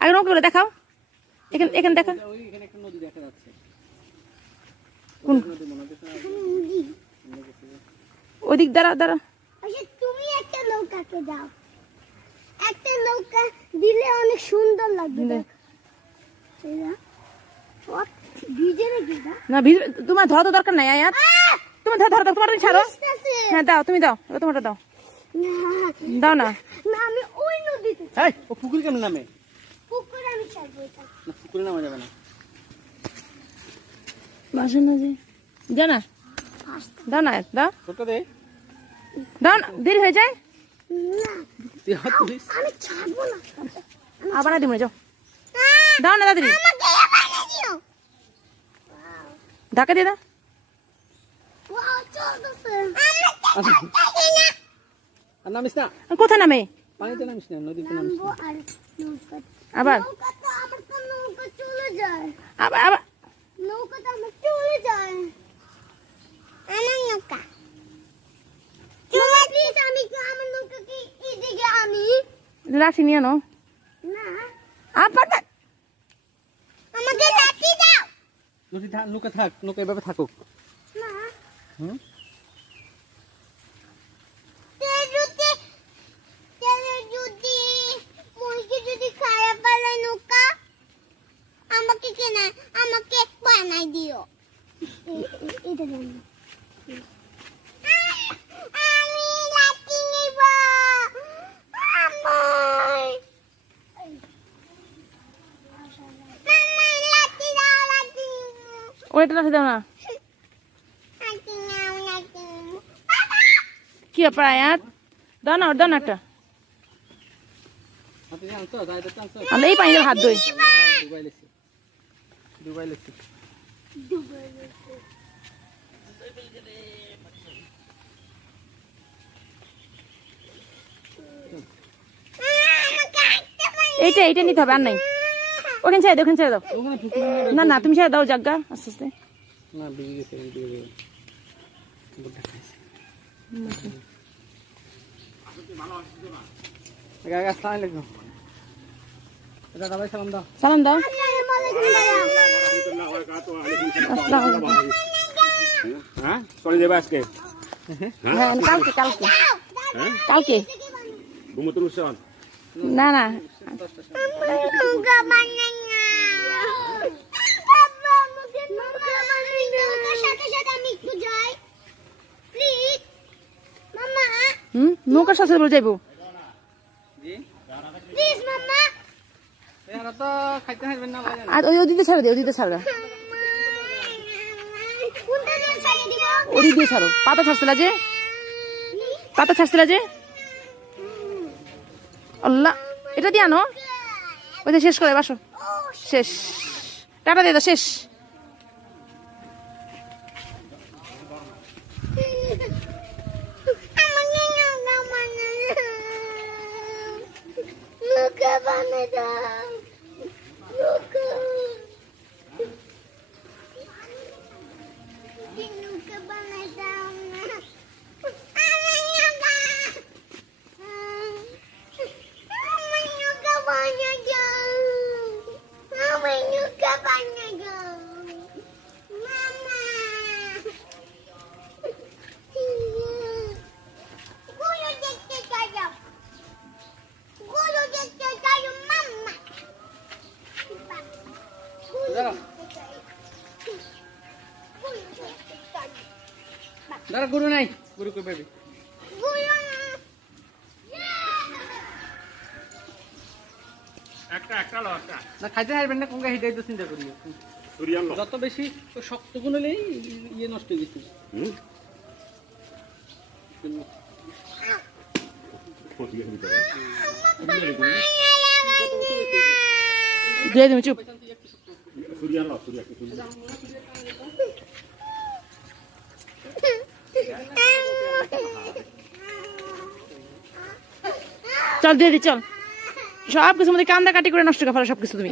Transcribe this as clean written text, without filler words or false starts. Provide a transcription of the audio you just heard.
আগে নৌকা করে দেখাও, এখানে এখানে দেখা। এখানে একটা নদী দেখা যাচ্ছে। কোন ওদিক? দাঁড়া দাঁড়া, তুমি একটা নৌকাকে দাও, একটা নৌকা দিলে অনেক সুন্দর লাগবে। না ভিজে, তোমার ধরা তো দরকার নাই আয়াত, তোমার ধরা তোমার ছাড়ো। হ্যাঁ দাও, তুমি দাও, তোমারটা দাও, দাও না। না আমি ওই নদীতে, এই ও পুকুরে কেমন নামে? পুকুরে আমি ছাড়বো এটা। না পুকুরে নামা যাবে না। বাসন না যে দাও না, দাও না, দাও তোরটা দে। দাও না, দেরি হয়ে যায়। না তুই হাত তুলিস। আমি ছাড়বো না। আবার না দিব না, যাও দাও না দাদি, আমাকে বানিয়ে দিও। ধাক্কা দিয়ে দাও। ওয়াও চলতেছে। আর নামিস না, কোথায় নামে? পানিতে নামিস না, নদীতে নামিস না। আর নৌকা, আবার নৌকা তো আমার তো নৌকা চলে যায়, আবার আবার নৌকা তো আমার চলে যায়। আমার নৌকা চলে, প্লিজ আমি আমার নৌকা কি এদিকে আমি লাঠি নিয়ে নো। না, আবার না। আমাকে লাঠি দাও। নৌকা থাক, নৌকা এভাবে থাকুক। না হুম মুরগি যদি খারাপ পালায় নৌকা, আমাকে কেনা, আমাকে বানাই দিও। এটা দেন, আমি লাঠি নিব। মামা লাঠি দাও, লাঠি নিব। ওইটা লাঠি দাও না। লাঠি নাও, লাঠি নিব। কি ব্যাপার আয়াত, দাও না, দাও না একটা। হাতে আনছো, গায়ে আনছো। আমরা এই পানিতে হাত ধুই। ডুবাই লেছি, ডুবাই লেছি। এইটা এইটা নিতে হবে, আর নাই। ওখানে ছেড়ে দাও, ওখানে ছেড়ে দাও। ওখানে পুকুরে না না, তুমি ছেড়ে দাও জাগা আস্তে আস্তে। না ডুবে গেছে, ডুবে গেছে। বুদ্ধা খাইছে। আগে আসসালামু আলাইকুম। দাদা ভাই সালাম দাও। সালাম দাও। হ্যাঁ চলে যাবে আজকে? হ্যাঁ কালকে কালকে কালকে। ঘুমোতে রুশন না না, নৌকা বানাই না। বাবা আমাকে নৌকা বানাই না। নৌকার সাথে সাথে আমি একটু যাই প্লিজ মামা। নৌকার সাথে বলে যাইবো। জি প্লিজ মামা। এরা তো খাইতে হারবেন না ভাই। আর ওই ওদিকে ছাড়ো দে, ওদিকে ছাড়ো, কোনটা দিয়ে ছাড়িয়ে দিব? ওদিক দিয়ে ছাড়ো। পাতা ছাড়ছিল যে, পাতা ছাড়ছিল যে। আল্লাহ, এটা দিয়ে আনো। ওইটা শেষ করে বাসো, শেষ। টাটা দিয়ে দাও, শেষ। আমাকে নৌকা বানাই দাও। নৌকা বানাই দাও। নৌকা নৌকা বানাই দাও না। আমার নৌকা, আমার নৌকা বানাই দাও। আমার নৌকা বানাই দাও মামা। গুলো দেখতে যাও, গুলো দেখতে যাও মামা। দাঁড়া দাঁড়া, গরু নাই, গরু কই পাবি? একটা লো একটা না খাইতে হারবেন না, কোনটা হিটাই তো চিন্তা করি। সুরিয়ান লো। যত বেশি শক্ত গুণ হলেই ইয়ে নষ্ট হয়ে গেছে। হুম ফটিয়ে দিতে দিয়ে তুমি চুপ। সুরিয়ান লো, সুরিয়া কি চল দিয়ে দি, চল। সব কিছু মধ্যে কান্দা কাটি করে নষ্ট করে ফেলো সব কিছু তুমি।